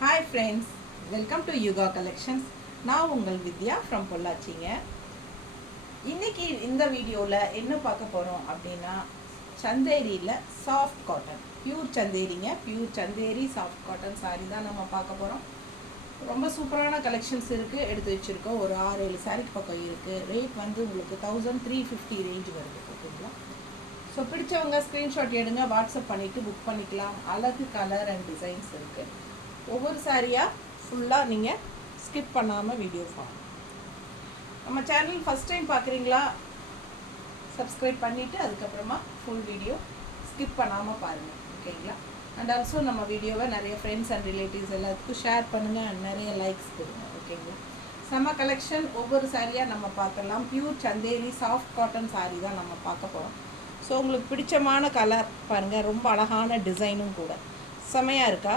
Hi friends, welcome to Yuga Collections. நான் உங்கள் வித்யா from பொள்ளாச்சிங்க. இன்னைக்கு இந்த வீடியோவில் என்ன பார்க்க போகிறோம் அப்படின்னா சந்தேரியில் சாஃப்ட் காட்டன் பியூர் சந்தேரிங்க, pure Chanderi soft cotton sari தான் நம்ம பார்க்க போகிறோம். ரொம்ப சூப்பரான கலெக்ஷன்ஸ் இருக்குது, எடுத்து வச்சுருக்கோம். ஒரு 6-7 சாரிக்கு பக்கம் இருக்குது. ரேட் வந்து உங்களுக்கு 1350 ரேஞ்ச் வருது. ஓகேங்களா? ஸோ பிடிச்சவங்க ஸ்க்ரீன்ஷாட் எடுங்க, வாட்ஸ்அப் பண்ணிவிட்டு புக் பண்ணிக்கலாம். அழகு கலர் அண்ட் டிசைன்ஸ் இருக்குது. ஒவ்வொரு சாரியாக ஃபுல்லாக நீங்கள் ஸ்கிப் பண்ணாமல் வீடியோ பாருங்கள். நம்ம சேனல் ஃபஸ்ட் டைம் பார்க்குறீங்களா, சப்ஸ்கிரைப் பண்ணிவிட்டு அதுக்கப்புறமா ஃபுல் வீடியோ ஸ்கிப் பண்ணாமல் பாருங்கள். ஓகேங்களா? அண்ட் ஆல்சோ நம்ம வீடியோவை நிறைய ஃப்ரெண்ட்ஸ் அண்ட் ரிலேட்டிவ்ஸ் எல்லாத்துக்கும் ஷேர் பண்ணுங்கள் அண்ட் நிறைய லைக்ஸ் கொடுங்க. ஓகேங்களா? செம்ம கலெக்ஷன். ஒவ்வொரு சாரியாக நம்ம பார்க்கலாம். Pure Chanderi soft cotton sari தான் நம்ம பார்க்க போகிறோம். ஸோ உங்களுக்கு பிடிச்சமான கலர் பாருங்கள், ரொம்ப அழகான டிசைனும் கூட செமையாக இருக்கா.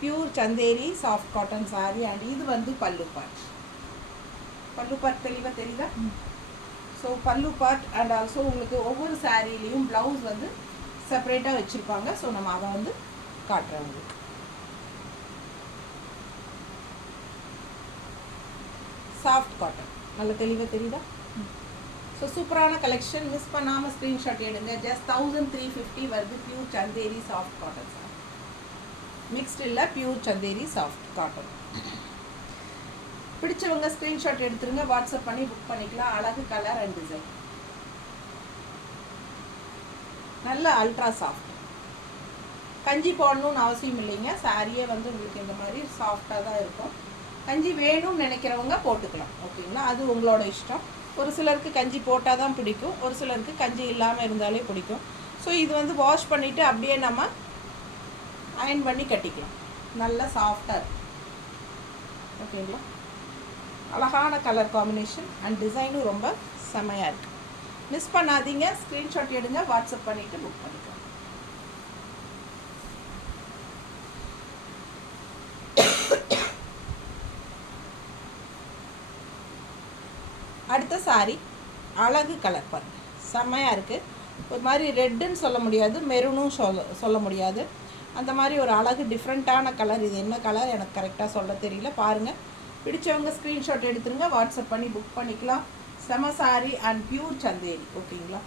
Pure Chanderi soft cotton sorry. And இது வந்து பல்லு பார்ட். பல்லு பார்ட் தெளிவாக தெரியுதா? ஸோ பல்லு பார்ட் அண்ட் ஆல்சோ உங்களுக்கு ஒவ்வொரு சாரிலையும் ப்ளவுஸ் வந்து செப்பரேட்டாக வச்சுருப்பாங்க. ஸோ நம்ம அதை வந்து காட்டுறோம் உங்களுக்கு. சாஃப்ட் காட்டன் நல்ல தெளிவாக தெரியுதா? ஸோ சூப்பரான கலெக்ஷன். மிஸ் பண்ணாமல் ஸ்க்ரீன்ஷாட் எடுங்க. ஜஸ்ட் 1350 வருது. Pure Chanderi soft cotton sir. Mixed இல்லை, பியூர் சந்தேரி சாஃப்ட் காட்டன். பிடிச்சவங்க ஸ்க்ரீன்ஷாட் எடுத்துருங்க, வாட்ஸ்அப் பண்ணி புக் பண்ணிக்கலாம். அழகு கலர் அண்ட் டிசைன். நல்ல அல்ட்ரா சாஃப்ட். கஞ்சி போடணும்னு அவசியம் இல்லைங்க. சாரியே வந்து உங்களுக்கு இந்த மாதிரி சாஃப்டாக தான் இருக்கும். கஞ்சி வேணும்னு நினைக்கிறவங்க போட்டுக்கலாம். ஓகேங்களா? அது உங்களோட இஷ்டம். ஒரு சிலருக்கு கஞ்சி போட்டால் தான் பிடிக்கும், ஒரு சிலருக்கு கஞ்சி இல்லாமல் இருந்தாலே பிடிக்கும். ஸோ இது வந்து வாஷ் பண்ணிவிட்டு அப்படியே நம்ம அயன் பண்ணி கட்டிக்கலாம். நல்லா சாஃப்டாக இருக்கும். ஓகேங்களா? அழகான கலர் காம்பினேஷன் அண்ட் டிசைனும் ரொம்ப செமையாக இருக்குது. மிஸ் பண்ணாதீங்க. ஸ்க்ரீன்ஷாட் எடுங்க, வாட்ஸ்அப் பண்ணிவிட்டு புக் பண்ணிக்கலாம். அடுத்த சாரி அழகு கலர் பாருங்கள், செம்மையாக இருக்குது. ஒரு மாதிரி ரெட்டுன்னு சொல்ல முடியாது, மெரூனும் சொல்ல முடியாது. அந்த மாதிரி ஒரு அழகு டிஃப்ரெண்ட்டான கலர். இது என்ன கலர் எனக்கு கரெக்டாக சொல்ல தெரியல. பாருங்கள். பிடிச்சவங்க ஸ்க்ரீன்ஷாட் எடுத்துருங்க, வாட்ஸ்அப் பண்ணி புக் பண்ணிக்கலாம். செம சாரி அண்ட் பியூர் சந்தேரி. ஓகேங்களா?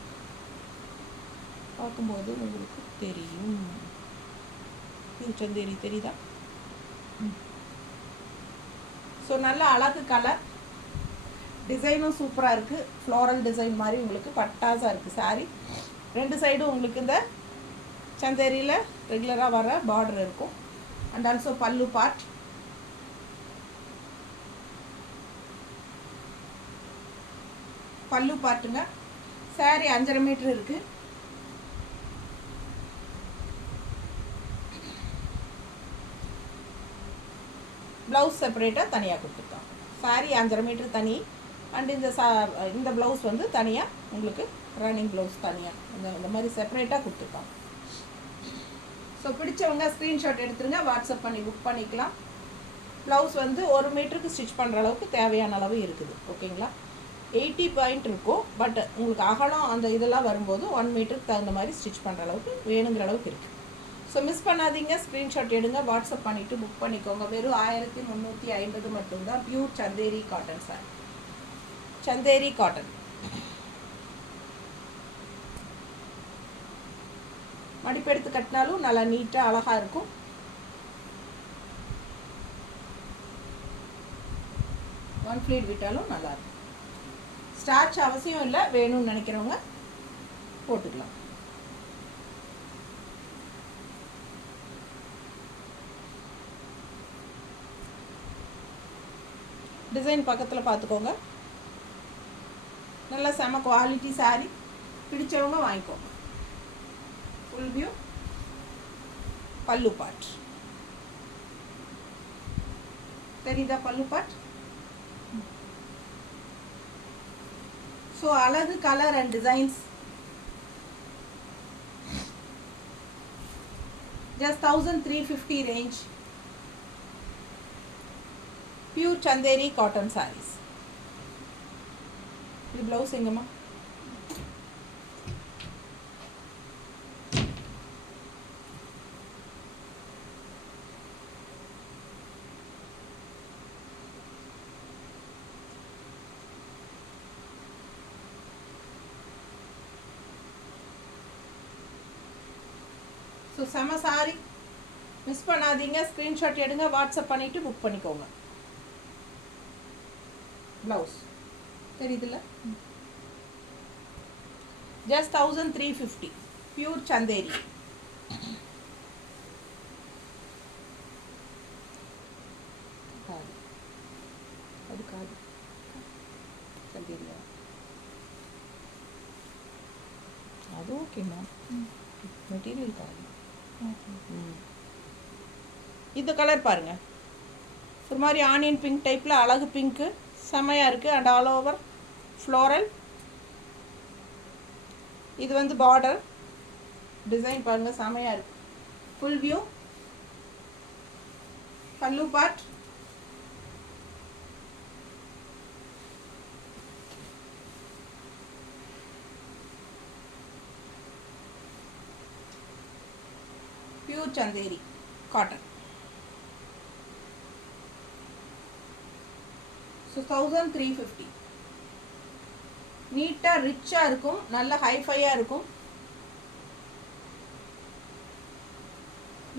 பார்க்கும்போது உங்களுக்கு தெரியும். பியூர் சந்தேரி தெரியுதா? ஸோ நல்ல அழகு கலர். டிசைனும் சூப்பராக இருக்குது. ஃப்ளோரல் டிசைன் மாதிரி உங்களுக்கு பட்டாசாக இருக்குது சாரி. ரெண்டு சைடும் உங்களுக்கு இந்த சந்தேரியில் ரெகுலராக வர பார்டர் இருக்கும். அண்ட் ஆல்சோ பல்லு பார்ட். பல்லு பார்ட்டுங்க. சாரி 5.5 மீட்டர் இருக்குது. ப்ளவுஸ் செப்பரேட்டாக தனியாக கொடுத்துருக்காங்க. சாரி 5.5 மீட்டர் தனி. அண்ட் இந்த ப்ளவுஸ் வந்து தனியாக உங்களுக்கு ரன்னிங் ப்ளவுஸ் தனியாக இந்த மாதிரி செப்பரேட்டாக கொடுத்துருக்காங்க. ஸோ பிடிச்சவங்க ஸ்க்ரீன்ஷாட் எடுத்துருங்க, வாட்ஸ்அப் பண்ணி புக் பண்ணிக்கலாம். ப்ளவுஸ் வந்து 1 மீட்டருக்கு ஸ்டிச் பண்ணுற அளவுக்கு தேவையான அளவு இருக்குது. ஓகேங்களா? 80 பாயிண்ட் இருக்கும். பட் உங்களுக்கு அகலம் அந்த இதெல்லாம் வரும்போது 1 மீட்டருக்கு தகுந்த மாதிரி ஸ்டிச் பண்ணுற அளவுக்கு வேணுங்கிற அளவுக்கு இருக்குது. ஸோ மிஸ் பண்ணாதீங்க. ஸ்க்ரீன்ஷாட் எடுங்க, வாட்ஸ்அப் பண்ணிவிட்டு புக் பண்ணிக்கோங்க. வெறும் 1350 மட்டும்தான். Pure Chanderi cotton sir. Chanderi cotton. மடிப்பெடுத்து கட்டினாலும் நல்லா நீட்டாக அழகாக இருக்கும். ஒன் ஃப்ளீட் விட்டாலும் நல்லாயிருக்கும். ஸ்டார்ச் அவசியம் இல்லை, வேணும்னு நினைக்கிறவங்க போட்டுக்கலாம். டிசைன் பக்கத்தில் பார்த்துக்கோங்க. நல்ல செம குவாலிட்டி சாரி. பிடிச்சவங்க வாங்கிக்கோங்க. Full view. பல்லு பார்ட் தெரியுதா? பல்லு பார்ட். ஸோ அழகு colour and designs. Just 1350 range. Pure Chanderi cotton saris. இது ப்ளவுஸ் எங்கம்மா? ஸோ செம சாரி, மிஸ் பண்ணாதீங்க. ஸ்க்ரீன்ஷாட் எடுங்க, வாட்ஸ்அப் பண்ணிவிட்டு புக் பண்ணிக்கோங்க. ப்ளவுஸ் தெரியுதுல்ல, ஜஸ்ட் 1350, பியூர் சந்தேரி. அது காது சந்தேரியா, அது ஓகே மேம். மெட்டீரியல் காது. இந்த கலர் பாருங்க, ஒரு மாதிரி ஆனியன் பிங்க் டைப்பில் அழகு பிங்க்கு, செம்மையாக இருக்குது. And all over floral. இது வந்து பார்டர் டிசைன் பாருங்கள், செம்மையாக இருக்குது. ஃபுல் வியூ, பல்லு part, pure Chanderi cotton. So 1350. நீட்டாக ரிச்சாக இருக்கும், நல்ல ஹைஃபையாக இருக்கும்.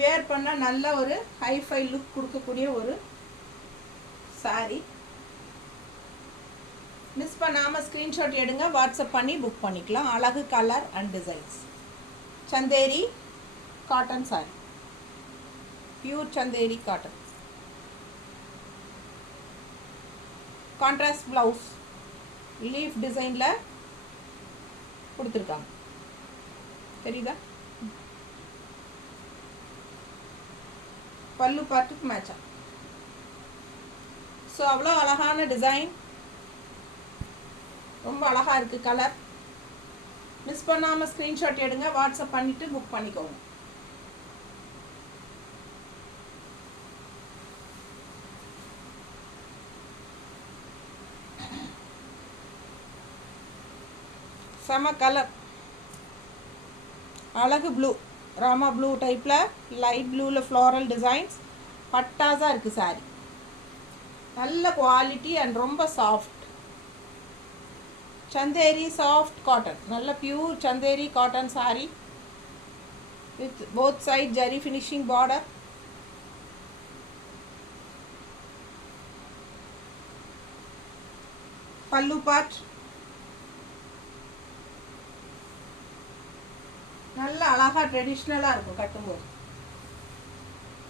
வேர் பண்ணால் நல்ல ஒரு ஹைஃபை லுக் கொடுக்கக்கூடிய ஒரு சாரி. மிஸ் பண்ணாமல் ஸ்க்ரீன்ஷாட் எடுங்க, வாட்ஸ்அப் பண்ணி புக் பண்ணிக்கலாம். அழகு colour and designs. Chanderi cotton sorry, pure Chanderi cotton. Contrast blouse, leaf டிசைனில் கொடுத்துருக்காங்க, தெரியுதா? பல்லு பார்ட்டுக்கு மேட்சா. ஸோ அவ்வளோ அழகான டிசைன், ரொம்ப அழகாக இருக்குது கலர். மிஸ் பண்ணாமல் ஸ்க்ரீன்ஷாட் எடுங்க, வாட்ஸ்அப் பண்ணிவிட்டு புக் பண்ணிக்கோங்க. செம கலர், அழகு ப்ளூ, ராமா ப்ளூ டைப்பில் லைட் ப்ளூவில் ஃப்ளாரல் டிசைன்ஸ். பட்டாஸாக இருக்குது சாரி, நல்ல குவாலிட்டி அண்ட் ரொம்ப சாஃப்ட். சந்தேரி சாஃப்ட் காட்டன், நல்ல pure Chanderi cotton sari with both side zari finishing border. பல்லு பார்ட், நல்ல அழகாக ட்ரெடிஷ்னலாக இருக்கும் கட்டும்போது.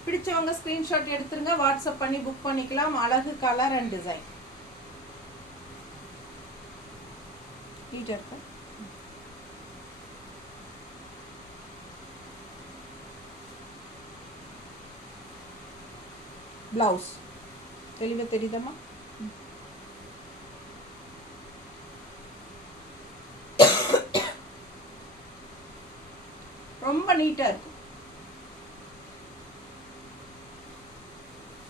பிடிச்சவங்க ஸ்க்ரீன்ஷாட் எடுத்துருங்க, வாட்ஸ்அப் பண்ணி புக் பண்ணிக்கலாம். அழகு கலர் அண்ட் டிசைன். நீட்டாக இருக்கு. ப்ளவுஸ் தெளிவாக தெரியுதம்மா? ரொம்ப நீட்டாக இருக்கும்.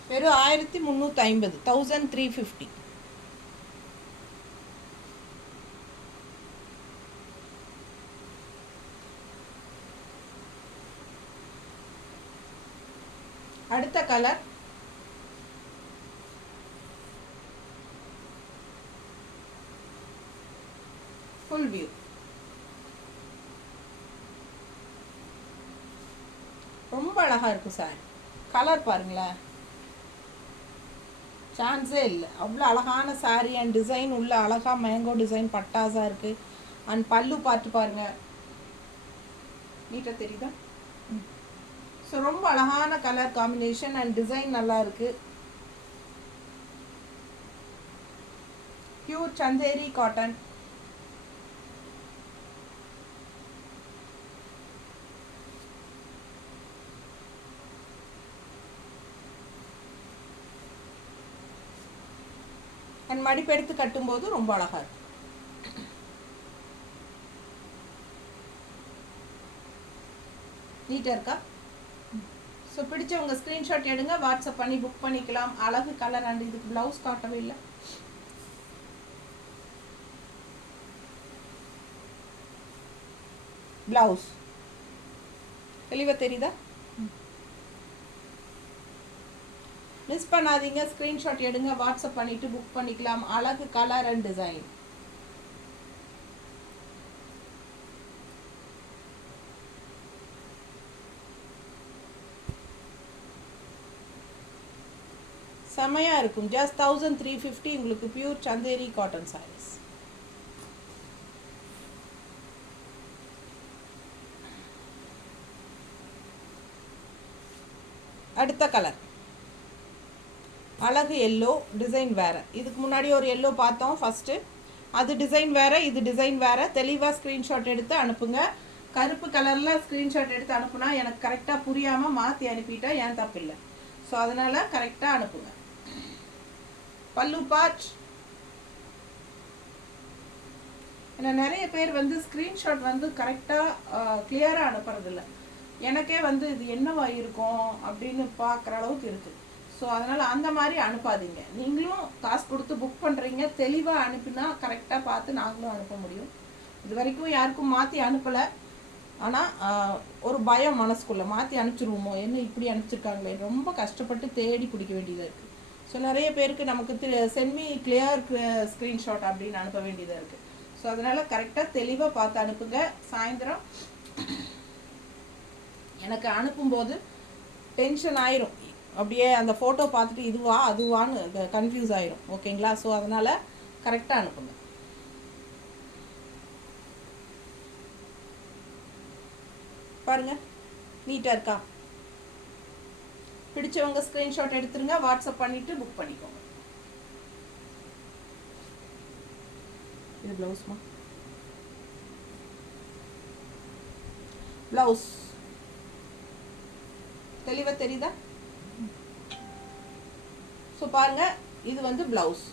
வெறும் 1350, 1350. அடுத்த கலர் ஃபுல் வியூ. ரொம்ப அழகாக இருக்கும் சார். கலர் பாருங்களேன், சான்ஸே இல்லை. அவ்வளோ அழகான சாரீ அண்ட் டிசைன் உள்ள அழகாக மேங்கோ டிசைன் பட்டாஸாக இருக்குது. அண்ட் பல்லு பார்த்து பாருங்கள், நீட்டாக தெரியுதா? ஸோ ரொம்ப அழகான கலர் காம்பினேஷன் அண்ட் டிசைன் நல்லா இருக்குது. Pure Chanderi cotton. அண்ட் மடிப்பு எடுத்து கட்டும்போது ரொம்ப அழகாக இருக்கும். நீட்டாக இருக்கா? ஸோ பிடிச்சவங்க ஸ்க்ரீன்ஷாட் எடுங்க, வாட்ஸ்அப் பண்ணி புக் பண்ணிக்கலாம். அழகு கலர் அண்ட் இதுக்கு ப்ளவுஸ் காட்டவே இல்லை. ப்ளவுஸ் தெளிவாக தெரியுதா? மிஸ் பண்ணாதீங்க, ஸ்க்ரீன்ஷாட் எடுங்க, வாட்ஸ்அப் பண்ணிவிட்டு புக் பண்ணிக்கலாம். அழகு கலர் அண்ட் டிசைன். செமையாக இருக்கும். ஜஸ்ட் 1350 உங்களுக்கு பியூர் சந்தேரி காட்டன் சாரீஸ். அடுத்த கலர் அழகு எல்லோ, டிசைன் வேறு. இதுக்கு முன்னாடி ஒரு எல்லோ பார்த்தோம் ஃபஸ்ட்டு, அது டிசைன் வேறு, இது டிசைன் வேறு. தெளிவாக ஸ்க்ரீன்ஷாட் எடுத்து அனுப்புங்க. கருப்பு கலரில் ஸ்க்ரீன்ஷாட் எடுத்து அனுப்புனா எனக்கு கரெக்டாக புரியாமல் மாற்றி அனுப்பிட்டா ஏன் தப்பு இல்லை. ஸோ அதனால் கரெக்டாக அனுப்புங்க. பல்லு பார்ட். ஏன்னா நிறைய பேர் வந்து ஸ்க்ரீன்ஷாட் வந்து கரெக்டாக கிளியராக அனுப்புறதில்ல. எனக்கே வந்து இது என்னவா இருக்கும் அப்படின்னு பார்க்குற அளவுக்கு இருக்குது. ஸோ அதனால் அந்த மாதிரி அனுப்பாதீங்க. நீங்களும் காசு கொடுத்து புக் பண்ணுறீங்க, தெளிவாக அனுப்பினா கரெக்டாக பார்த்து நாங்களும் அனுப்ப முடியும். இது வரைக்கும் யாருக்கும் மாற்றி அனுப்பலை. ஆனால் ஒரு பயம் மனசுக்குள்ளே, மாற்றி அனுப்பிச்சிருவோமோ, என்ன இப்படி அனுப்பிச்சிருக்காங்களே, ரொம்ப கஷ்டப்பட்டு தேடி பிடிக்க வேண்டியதாக இருக்குது. ஸோ நிறைய பேருக்கு நமக்கு சென்மி கிளியர் ஸ்க்ரீன்ஷாட் அப்படின்னு அனுப்ப வேண்டியதாக இருக்குது. ஸோ அதனால் கரெக்டாக தெளிவாக பார்த்து அனுப்புங்க. சாயந்தரம் எனக்கு அனுப்பும்போது டென்ஷன் ஆயிரும். அப்படியே அந்த ஃபோட்டோ பார்த்துட்டு இதுவா அதுவான்னு கன்ஃபியூஸ் ஆயிரும். ஓகேங்களா? ஸோ அதனால் கரெக்டாக அனுப்புங்க. பாருங்க, நீட்டாக இருக்கா? பிடிச்சவங்க ஸ்க்ரீன்ஷாட் எடுத்துருங்க, வாட்ஸ்அப் பண்ணிவிட்டு புக் பண்ணிக்கோங்க. இது ப்ளவுஸ்மா? ப்ளவுஸ் தெளிவாக தெரியுதா? ஸோ பாருங்க, இது வந்து ப்ளவுஸ்.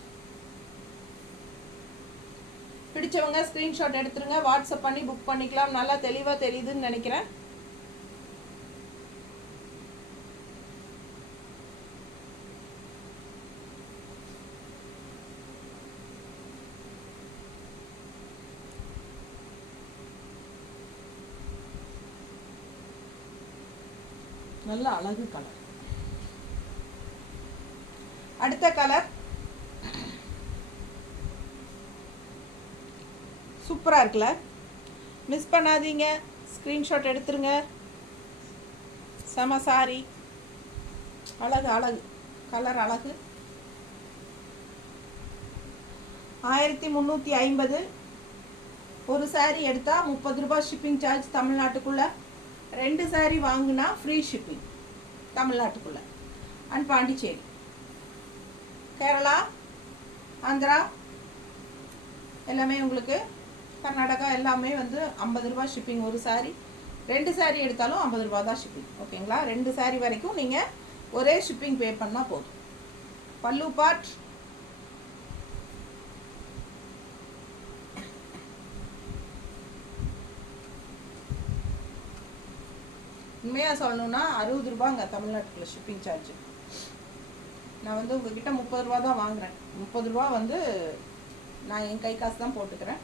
பிடிச்சவங்க ஸ்க்ரீன்ஷாட் எடுத்துருங்க, வாட்ஸ்அப் பண்ணி புக் பண்ணிக்கலாம். நல்லா தெளிவாக தெரியுதுன்னு நினைக்கிறேன். நல்ல அழகு கலர். அடுத்த கலர் சூப்பராக இருக்குல்ல? மிஸ் பண்ணாதீங்க, ஸ்க்ரீன்ஷாட் எடுத்துருங்க. செம சாரி, அழகு அழகு கலர், அழகு. 1350. ஒரு சாரீ எடுத்தால் 30 ரூபாய் ஷிப்பிங் சார்ஜ் தமிழ்நாட்டுக்குள்ளே. 2 சாரீ வாங்கினா ஃப்ரீ ஷிப்பிங் தமிழ்நாட்டுக்குள்ளே. அண்ட் பாண்டிச்சேரி, கேரளா, ஆந்திரா எல்லாமே உங்களுக்கு, கர்நாடகா எல்லாமே வந்து 50 ரூபாய் ஷிப்பிங் ஒரு சாரீ. 2 சாரீ எடுத்தாலும் 50 ரூபா தான் ஷிப்பிங். ஓகேங்களா? 2 சாரீ வரைக்கும் நீங்கள் ஒரே ஷிப்பிங் பே பண்ணால் போதும். பல்லு பார்ட். உண்மையாக சொல்லணுன்னா 60 ரூபாங்க தமிழ்நாட்டுக்குள்ள ஷிப்பிங் சார்ஜ். நான் வந்து உங்ககிட்ட 30 ரூபா தான் வாங்குகிறேன். 30 ரூபா வந்து நான் என் கை காசு தான் போட்டுக்கிறேன்.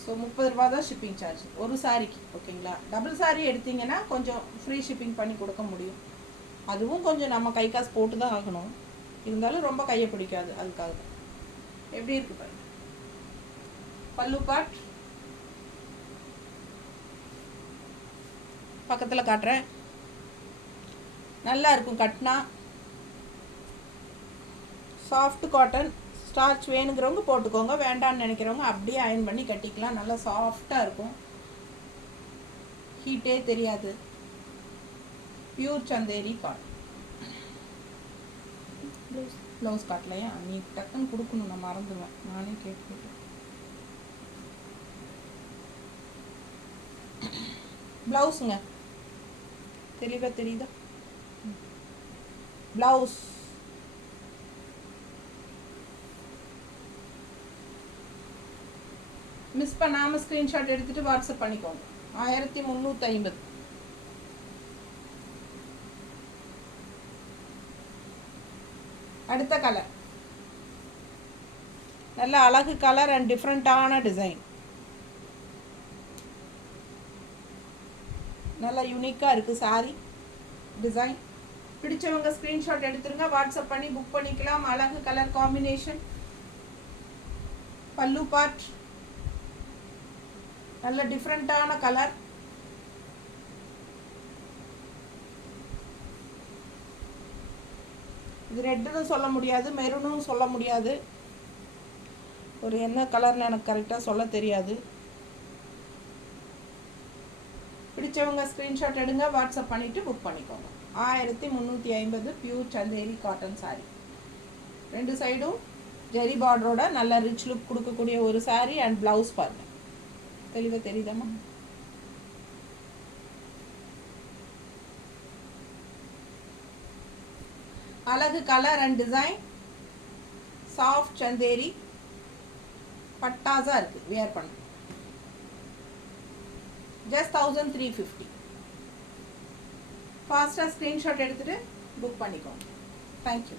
ஸோ 30 ரூபா தான் ஷிப்பிங் சார்ஜ் ஒரு சாரிக்கு. ஓகேங்களா? டபுள் சாரீ எடுத்திங்கன்னா கொஞ்சம் ஃப்ரீ ஷிப்பிங் பண்ணி கொடுக்க முடியும். அதுவும் கொஞ்சம் நம்ம கை காசு போட்டு தான் ஆகணும். இருந்தாலும் ரொம்ப கையை பிடிக்காது, அதுக்காக தான். எப்படி இருக்கு பாருங்க. பல்லு பார்ட் பக்கத்தில் காட்டுறேன். நல்லா இருக்கும் கட்டினா. Soft cotton. ஸ்டார்ச் வேணுங்கிறவங்க போட்டுக்கோங்க, வேண்டான்னு நினைக்கிறவங்க அப்படியே அயன் பண்ணி கட்டிக்கலாம். நல்லா சாஃப்டாக இருக்கும், ஹீட்டே தெரியாது. Pure Chanderi cotton. ப்ளவுஸ் காட்டலையா? நீ டக்குன்னு கொடுக்கணும், நான் மறந்துடுவேன், நானே கேட்குறேன். ப்ளவுஸுங்க தெளிவாக தெரியுதா? ப்ளவுஸ் மிஸ் பண்ணாமல் ஸ்க்ரீன்ஷாட் எடுத்துகிட்டு வாட்ஸ்அப் பண்ணிக்கோங்க. 1350. அடுத்த கலர் நல்ல அழகு கலர் அண்ட் டிஃப்ரெண்ட்டான டிசைன். நல்லா யூனிக்காக இருக்குது சாரி டிசைன். பிடிச்சவங்க ஸ்க்ரீன்ஷாட் எடுத்துருங்க, வாட்ஸ்அப் பண்ணி புக் பண்ணிக்கலாம். அழகு கலர் காம்பினேஷன். பல்லு பார்ட் நல்ல டிஃப்ரெண்ட்டான கலர். இது ரெட்டுன்னு சொல்ல முடியாது, மெரூனும் சொல்ல முடியாது. ஒரு என்ன கலர்னு எனக்கு கரெக்டாக சொல்ல தெரியாது. பிடிச்சவங்க ஸ்க்ரீன்ஷாட் எடுங்க, வாட்ஸ்அப் பண்ணிவிட்டு புக் பண்ணிக்கோங்க. 1350 பியூர் சந்தேரி காட்டன் சாரீ. 2 சைடும் ஜெரி பார்டரோட நல்ல ரிச் லுக் கொடுக்கக்கூடிய ஒரு சாரீ அண்ட் ப்ளவுஸ் பாருங்க. தெளிவாக தெரியுதாம்மா? அழகு colour and design, soft Chanderi, பட்டாஸாக இருக்குது வியர் பண்ண. ஜஸ்ட் 1350. ஃபாஸ்ட்டாக ஸ்க்ரீன்ஷாட் எடுத்துகிட்டு புக் பண்ணிக்கோங்க. தேங்க்யூ.